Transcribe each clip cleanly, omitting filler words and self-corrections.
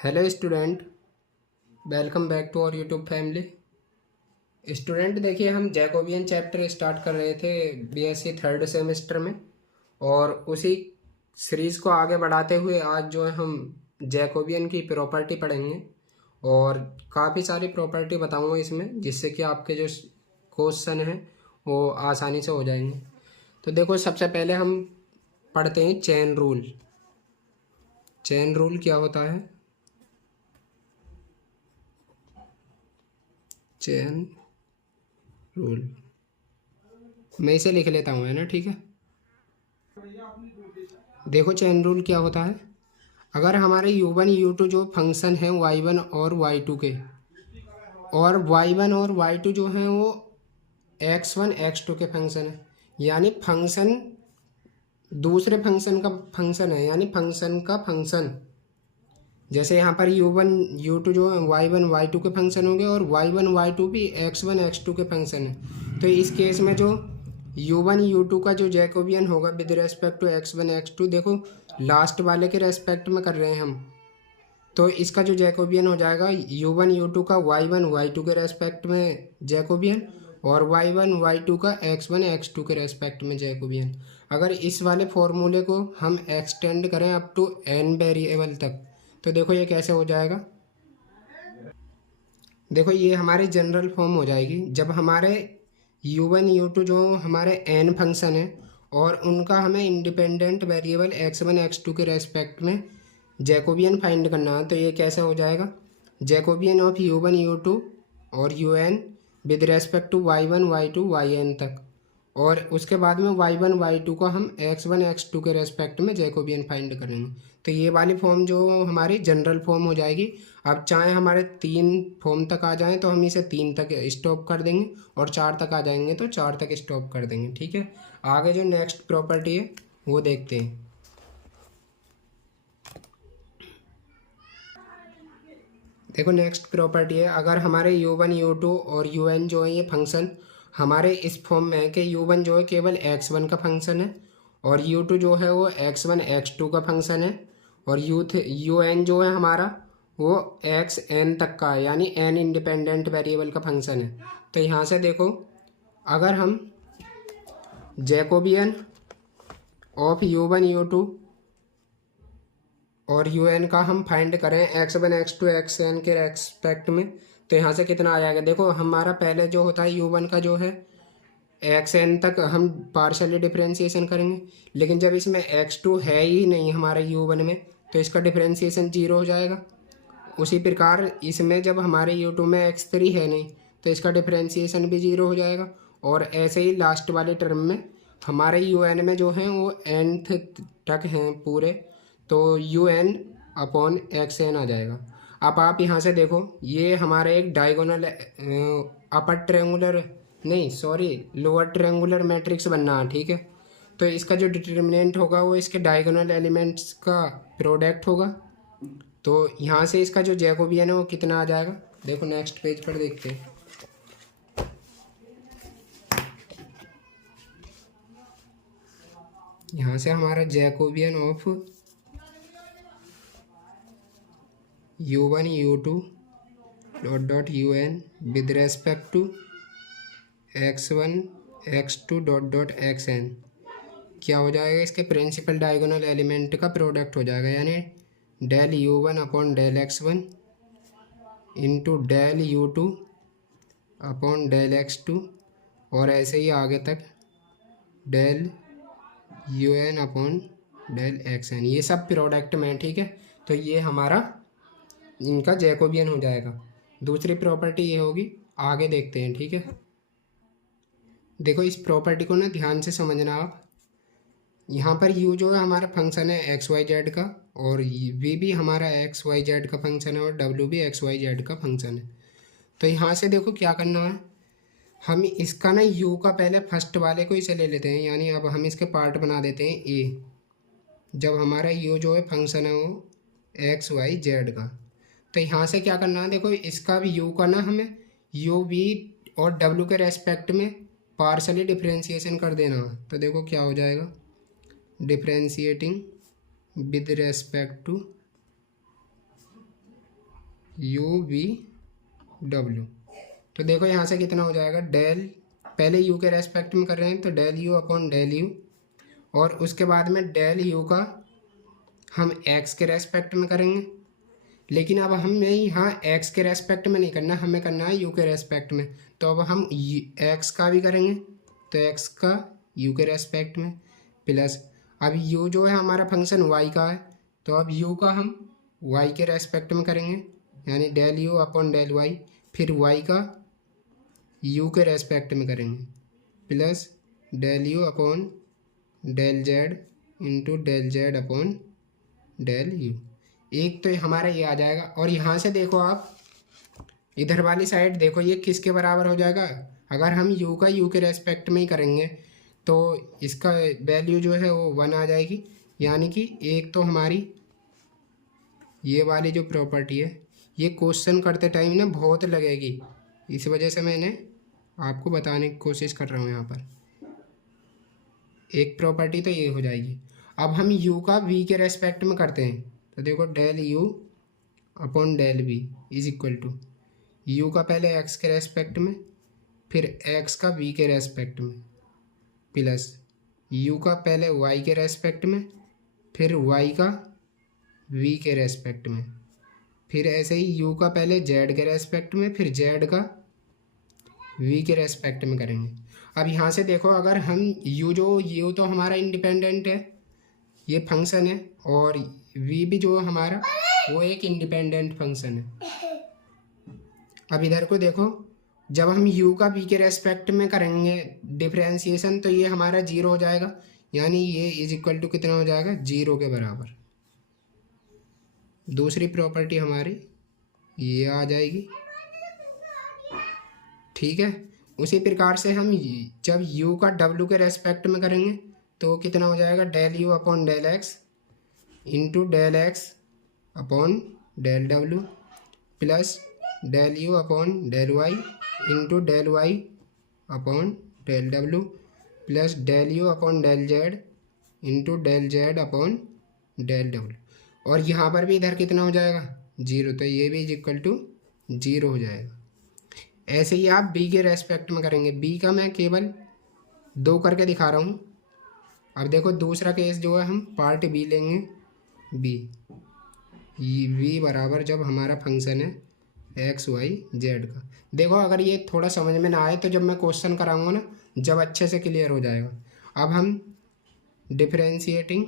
Hello student, welcome back to our YouTube family. Student देखिए, हम Jacobian chapter start कर रहे थे बीएससी थर्ड सेमेस्टर में, और उसी सीरीज़ को आगे बढ़ाते हुए आज जो है हम जैकोबियन की प्रॉपर्टी पढ़ेंगे और काफ़ी सारी प्रॉपर्टी बताऊंगा इसमें, जिससे कि आपके जो क्वेश्चन हैं वो आसानी से हो जाएंगे। तो देखो, सबसे पहले हम पढ़ते हैं चेन रूल। चेन रूल क्या होता है? चेन रूल मैं इसे लिख लेता हूँ, है ना? ठीक है। देखो, चेन रूल क्या होता है। अगर हमारे u1 u2 जो फंक्शन है y1 और y2 के, और y1 और y2 जो हैं वो x1 x2 के फंक्शन है, यानी फंक्शन दूसरे फंक्शन का फंक्शन है, यानी फंक्शन का फंक्शन। जैसे यहाँ पर u1 u2 जो है y1 y2 के फंक्शन होंगे, और y1 y2 भी x1 x2 के फंक्शन है। तो इस केस में जो u1 u2 का जो जैकोबियन होगा with respect to x1 x2, देखो लास्ट वाले के रेस्पेक्ट में कर रहे हैं हम, तो इसका जो जैकोबियन हो जाएगा u1 u2 का y1 y2 के रेस्पेक्ट में जैकोबियन, और y1 y2 का x1 x2 के रेस्पेक्ट में जैकोबियन। अगर इस वाले फॉर्मूले को हम एक्सटेंड करें अप टू n वेरिएबल तक, तो देखो ये कैसे हो जाएगा। देखो, ये हमारी जनरल फॉर्म हो जाएगी जब हमारे u1 u2 जो हमारे n फंक्शन है और उनका हमें इंडिपेंडेंट वेरिएबल x1 x2 के रेस्पेक्ट में जैकोबियन फाइंड करना है। तो ये कैसे हो जाएगा, जैकोबियन ऑफ u1 u2 और un with respect to y1 y2 yn तक, और उसके बाद में y1 y2 को हम x1 x2 के रेस्पेक्ट में जैकोबियन फाइंड करेंगे। तो ये वाली फॉर्म जो हमारी जनरल फॉर्म हो जाएगी। अब चाहे हमारे 3 फॉर्म तक आ जाएं तो हम इसे 3 तक स्टॉप कर देंगे, और 4 तक आ जाएंगे तो 4 तक स्टॉप कर देंगे। ठीक है, आगे जो नेक्स्ट प्रॉपर्टी है वो देखते हैं। देखो, नेक्स्ट प्रॉपर्टी है, अगर हमारे u1 u2 और un जो है ये फंक्शन हमारे इस फॉर्म में है कि u1 जो है केवल x1 का फंक्शन है, और u2 जो है वो x1 x2 का फंक्शन है, और un जो है हमारा वो xn तक का है, यानी n इंडिपेंडेंट वेरिएबल का फंक्शन है। तो यहाँ से देखो, अगर हम जैकोबियन ऑफ u1 u2 और un का हम फाइंड करें x1 x2 xn के रेस्पेक्ट में, तो यहाँ से कितना आ जाएगा। देखो, हमारा पहले जो होता है u1 का जो है xn तक हम पार्शियली डिफरेंशिएशन करेंगे, लेकिन जब इसमें x2 है ही नहीं हमारे u1 में, तो इसका डिफरेंशिएशन 0 हो जाएगा। उसी प्रकार इसमें जब हमारे u2 में x3 है नहीं, तो इसका डिफरेंशिएशन भी 0 हो जाएगा। और ऐसे ही लास्ट वाले टर्म में हमारे un में जो हैं वो nth तक हैं पूरे, तो un अपॉन xn आ जाएगा। अब आप यहाँ से देखो, ये हमारा एक डायगोनल अपर ट्रायंगुलर नहीं सॉरी लोअर ट्रायंगुलर मैट्रिक्स बनना है। ठीक है, तो इसका जो डिटर्मिनेंट होगा वो इसके डायगोनल एलिमेंट्स का प्रोडक्ट होगा। तो यहाँ से इसका जो जैकोबियन है वो कितना आ जाएगा, देखो नेक्स्ट पेज पर देखते हैं। यहाँ से हमारा Jacobian of u1 u2 dot dot un with respect to x1 x2 dot dot xn क्या हो जाएगा, इसके प्रिंसिपल डायगोनल एलिमेंट का प्रोडक्ट हो जाएगा, यानी del u1 upon del x1 into del u2 upon del x2, और ऐसे ही आगे तक del un upon del xn, ये सब प्रोडक्ट में। ठीक है, तो ये हमारा इनका जैकोबियन हो जाएगा। दूसरी प्रॉपर्टी ये होगी, आगे देखते हैं। ठीक है, देखो इस प्रॉपर्टी को ना ध्यान से समझना आप। यहाँ पर u जो है हमारा फंक्शन है एक्स वाई जेड का, और v भी हमारा एक्स वाई जेड का फंक्शन है, और w भी एक्स वाई जेड का फंक्शन है। तो यहाँ से देखो क्या करना है, हम इसका ना u का पहले फर्स्ट वाले को इसे ले लेते हैं, यानी अब हम इसके पार्ट बना देते हैं a। जब हमारा u जो है फंक्शन है वो एक्स वाई जेड का, तो यहाँ से क्या करना है, देखो इसका भी u का ना हमें u v और w के रेस्पेक्ट में पार्शली डिफ्रेंशिएशन कर देना है। तो देखो क्या हो जाएगा, differentiating with respect to u v डब्ल्यू। तो देखो यहाँ से कितना हो जाएगा, डेल, पहले यू के रेस्पेक्ट में कर रहे हैं तो del u upon del u, और उसके बाद में डेल यू का हम एक्स के रेस्पेक्ट में करेंगे। लेकिन अब हमें यहाँ एक्स के रेस्पेक्ट में नहीं करना, हमें करना है यू के रेस्पेक्ट में। तो अब हम एक्स का भी करेंगे, तो एक्स का यू के रेस्पेक्ट में, प्लस अब यू जो है हमारा फंक्शन वाई का है, तो अब यू का हम वाई के रेस्पेक्ट में करेंगे, यानी del u upon del y, फिर वाई का यू के रेस्पेक्ट में करेंगे, plus del u upon del z into del z upon del u. एक तो हमारा ये आ जाएगा, और यहाँ से देखो आप इधर वाली साइड देखो ये किसके बराबर हो जाएगा, अगर हम यू का यू के रेस्पेक्ट में ही करेंगे तो इसका वैल्यू जो है वो 1 आ जाएगी। यानी कि एक तो हमारी ये वाली जो प्रॉपर्टी है ये क्वेश्चन करते टाइम ना बहुत लगेगी, इस वजह से मैंने आपको बताने की कोशिश कर रहा हूँ। यहाँ पर एक प्रॉपर्टी तो ये हो जाएगी। अब हम u का v के रेस्पेक्ट में करते हैं, तो देखो del u upon del v is equal to u का पहले x के रेस्पेक्ट में, फिर x का v के रेस्पेक्ट में, प्लस u का पहले y के रेस्पेक्ट में, फिर y का v के रेस्पेक्ट में, फिर ऐसे ही u का पहले z के रेस्पेक्ट में, फिर z का v के रेस्पेक्ट में करेंगे। अब यहाँ से देखो अगर हम u तो हमारा इंडिपेंडेंट है, ये फंक्शन है, और v भी जो हमारा वो एक इंडिपेंडेंट फंक्शन है। अब इधर को देखो, जब हम u का v के रेस्पेक्ट में करेंगे डिफरेंशिएशन तो ये हमारा 0 हो जाएगा, यानी ये इज इक्वल टू कितना हो जाएगा, 0 के बराबर। दूसरी प्रॉपर्टी हमारी ये आ जाएगी, ठीक है। उसी प्रकार से हम जब u का w के रेस्पेक्ट में करेंगे तो कितना हो जाएगा, del u upon del x into del x upon del डब्ल्यू, plus del u upon del y into del y upon del डब्ल्यू, plus del u upon del z into del z upon del डब्ल्यू। और यहाँ पर भी इधर कितना हो जाएगा, 0, तो ये भी इज इक्वल टू 0 हो जाएगा। ऐसे ही आप b के रेस्पेक्ट में करेंगे, b का मैं केवल 2 करके दिखा रहा हूँ। अब देखो दूसरा केस जो है हम पार्ट b लेंगे, v बराबर जब हमारा फंक्शन है एक्स वाई जेड का। देखो अगर ये थोड़ा समझ में ना आए तो जब मैं क्वेश्चन कराऊंगा ना, जब अच्छे से क्लियर हो जाएगा। अब हम differentiating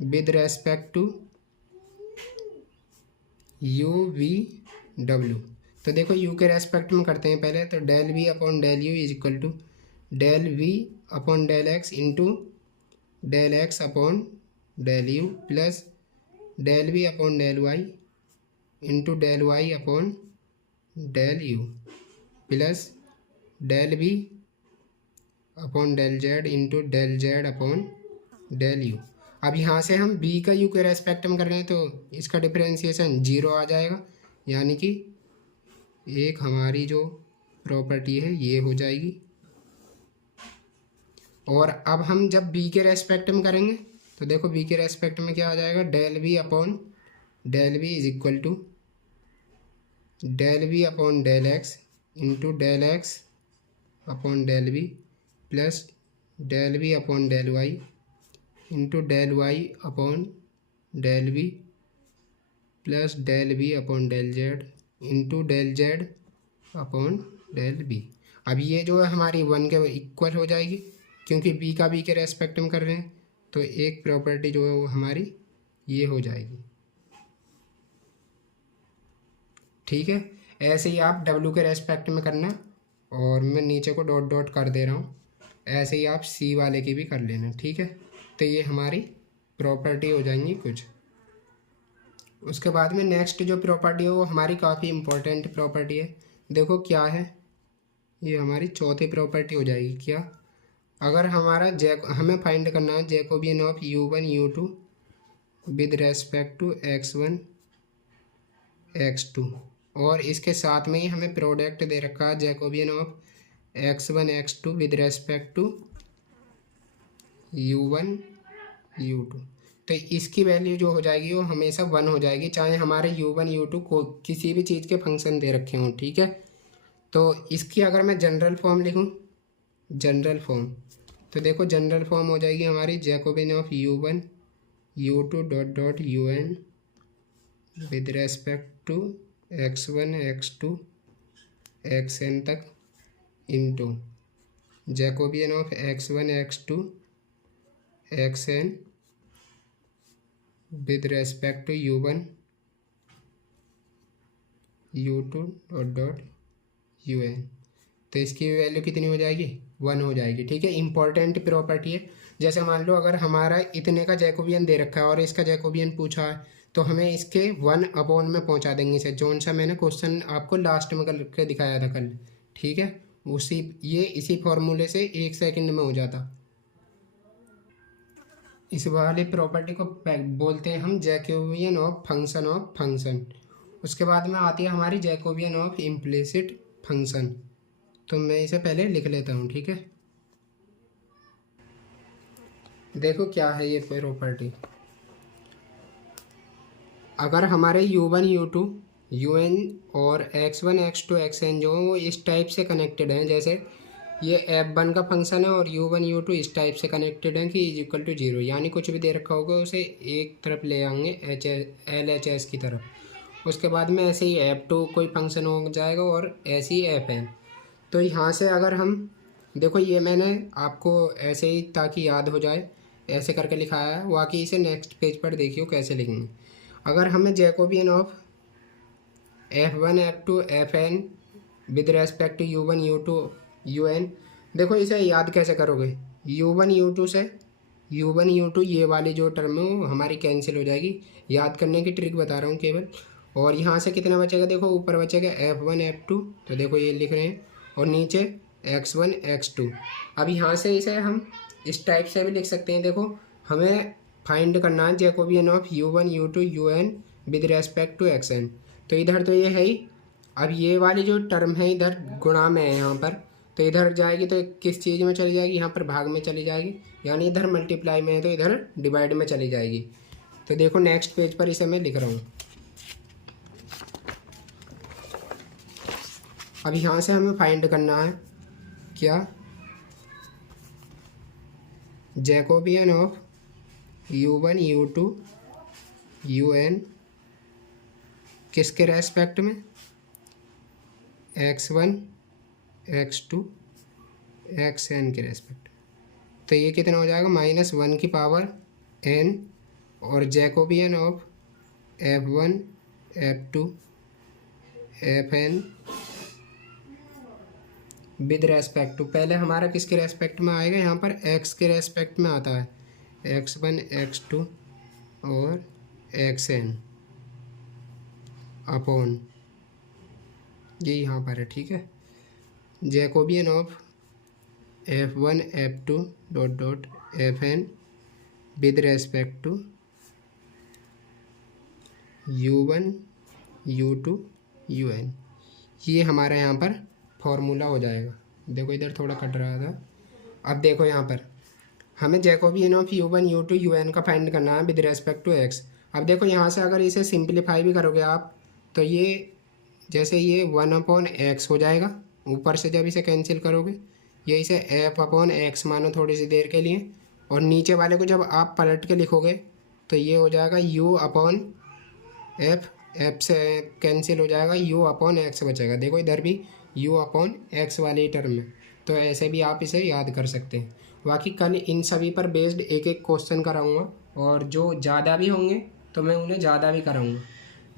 with respect to u v डब्ल्यू, तो देखो u के रेस्पेक्ट में करते हैं पहले, तो del v upon del u is equal to del v upon del x into del x upon del u, plus del v upon del y into del y upon del u, plus del v upon del z into del z upon del u. अब यहाँ से हम b का u के respect में कर रहे हैं तो इसका डिफरेंशिएशन 0 आ जाएगा, यानी कि एक हमारी जो प्रॉपर्टी है ये हो जाएगी। और अब हम जब b के रेस्पेक्ट में करेंगे तो देखो b के रेस्पेक्ट में क्या आ जाएगा, del v upon del v is equal to del v upon del x into del x upon del v, plus del v upon del y into del y upon del v, plus del v upon del z into del z upon del b. अब ये जो है हमारी 1 के equal हो जाएगी, क्योंकि b का b के रेस्पेक्ट में कर रहे हैं, तो एक प्रॉपर्टी जो है वो हमारी ये हो जाएगी, ठीक है। ऐसे ही आप w के रेस्पेक्ट में करना, और मैं नीचे को डॉट डॉट कर दे रहा हूँ, ऐसे ही आप c वाले की भी कर लेना, ठीक है। तो ये हमारी प्रॉपर्टी हो जाएंगी कुछ। उसके बाद में नेक्स्ट जो प्रॉपर्टी है वो हमारी काफ़ी इम्पोर्टेंट प्रॉपर्टी है। देखो क्या है, ये हमारी चौथी प्रॉपर्टी हो जाएगी। क्या, अगर हमारा हमें फाइंड करना है Jacobian of u1 u2 with respect to x1 x2, और इसके साथ में ही हमें प्रोडक्ट दे रखा है Jacobian of x1 x2 with respect to u1 u2। तो इसकी वैल्यू जो हो जाएगी वो हमेशा 1 हो जाएगी, चाहे हमारे u1 u2 को किसी भी चीज़ के फंक्शन दे रखे हों, ठीक है। तो इसकी अगर मैं जनरल फॉर्म लिखूं, जनरल फॉर्म, तो देखो जनरल फॉर्म हो जाएगी हमारी Jacobian of u1 u2 dot dot un with respect to x1 x2 xn तक into Jacobian of x1 x2 xn with respect to u1 u2 dot dot un। तो इसकी value कितनी हो जाएगी, 1 हो जाएगी, ठीक है। इंपॉर्टेंट प्रॉपर्टी है। जैसे मान लो अगर हमारा इतने का जैकोबियन दे रखा है और इसका जैकोबियन पूछा है, तो हमें इसके 1 अपॉन में पहुंचा देंगे इसे, जौन सा मैंने क्वेश्चन आपको लास्ट में करके दिखाया था कल, ठीक है। इसी फॉर्मूले से 1 सेकंड में हो जाता। इस वाले प्रॉपर्टी को बोलते हैं हम जैकोबियन ऑफ फंक्शन। उसके बाद में आती है हमारी जैकोबियन ऑफ इम्प्लिसिट फंक्शन। तो मैं इसे पहले लिख लेता हूँ, ठीक है। देखो क्या है ये प्रॉपर्टी। अगर हमारे u1 u2 un और x1 x2 xn जो वो इस टाइप से कनेक्टेड हैं, जैसे ये f1 का फंक्शन है और u1 u2 इस टाइप से कनेक्टेड हैं कि इज इक्वल टू 0, यानी कुछ भी दे रखा होगा उसे एक तरफ ले आएंगे LHS की तरफ। उसके बाद में ऐसे ही f2 कोई फंक्शन हो जाएगा और ऐसे ही fn। तो यहाँ से अगर हम देखो, ये मैंने आपको ऐसे ही ताकि याद हो जाए ऐसे करके लिखाया है, बाकी इसे नेक्स्ट पेज पर देखियो कैसे लिखेंगे। अगर हमें Jacobian of f1 f2 fn with respect to u1 u2 un, देखो इसे याद कैसे करोगे, u1 u2 से u1 u2 ये वाली जो टर्म है वो हमारी कैंसिल हो जाएगी। याद करने की ट्रिक बता रहा हूँ केवल। और यहाँ से कितना बचेगा, देखो ऊपर बचेगा f1 f2, तो देखो ये लिख रहे हैं, और नीचे x1 x2। अब यहाँ से इसे हम इस टाइप से भी लिख सकते हैं। देखो हमें फाइंड करना है Jacobian of u1 u2 un with respect to xn। तो इधर तो ये है ही, अब ये वाली जो टर्म है इधर गुणा में है यहाँ पर, तो इधर जाएगी तो किस चीज़ में चली जाएगी, यहाँ पर भाग में चली जाएगी, यानी इधर मल्टीप्लाई में है तो इधर डिवाइड में चली जाएगी। तो देखो नेक्स्ट पेज पर इसे मैं लिख रहा हूँ। अब यहाँ से हमें फाइंड करना है क्या, Jacobian of u1 u2 un किसके रेस्पेक्ट में, x1 x2 xn के रेस्पेक्ट। तो ये कितना हो जाएगा, -1 की पावर n, और Jacobian of f1 f2 fn with respect to, पहले हमारा किसके रेस्पेक्ट में आएगा, यहाँ पर x के रेस्पेक्ट में आता है, x1 x2 और xn अपॉन ये यहाँ पर है, ठीक है। Jacobian of f1 f2 dot dot fn with respect to u1 u2 un, ये हमारा यहाँ पर फॉर्मूला हो जाएगा। देखो इधर थोड़ा कट रहा था। अब देखो यहाँ पर हमें Jacobian of u1 u2 un का फाइंड करना है विद रेस्पेक्ट टू x। अब देखो यहाँ से अगर इसे सिंप्लीफाई भी करोगे आप, तो ये जैसे ये 1/x हो जाएगा, ऊपर से जब इसे कैंसिल करोगे ये इसे f/x मानो थोड़ी सी देर के लिए, और नीचे वाले को जब आप पलट के लिखोगे तो ये हो जाएगा u/f, f से कैंसिल हो जाएगा, u/x बचेगा। देखो इधर भी u/x वाली टर्म में, तो ऐसे भी आप इसे याद कर सकते हैं। बाकी कल इन सभी पर बेस्ड एक एक क्वेश्चन कराऊंगा, और जो ज़्यादा भी होंगे तो मैं उन्हें ज़्यादा भी कराऊंगा।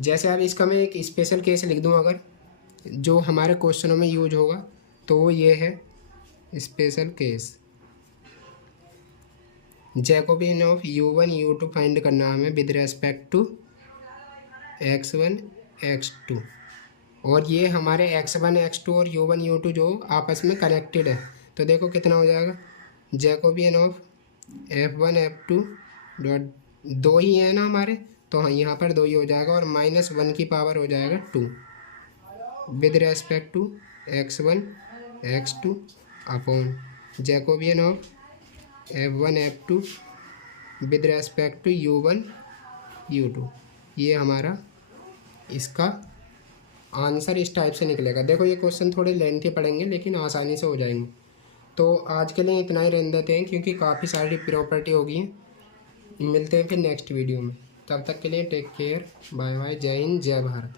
जैसे अब इसका मैं एक स्पेशल केस लिख दूँ अगर, जो हमारे क्वेश्चनों में यूज होगा, तो वो ये है special case. Jacobian of u1 u2 find करना हमें with respect to x1 x2, और ये हमारे x1 x2 और u1 u2 जो आपस में कनेक्टेड है। तो देखो कितना हो जाएगा, Jacobian of f1 f2 dot, दो ही है ना हमारे, तो हाँ यहाँ पर दो ही हो जाएगा, और -1 की पावर हो जाएगा 2 with respect to x1 x2 upon Jacobian of f1 f2 with respect to u1 u2। ये हमारा इसका आंसर इस टाइप से निकलेगा। देखो ये क्वेश्चन थोड़े लेंथी पड़ेंगे लेकिन आसानी से हो जाएंगे। तो आज के लिए इतना ही रहने देते हैं क्योंकि काफ़ी सारी प्रॉपर्टी होगी हैं। मिलते हैं फिर नेक्स्ट वीडियो में, तब तक के लिए टेक केयर, बाय बाय, जय हिंद, जय भारत।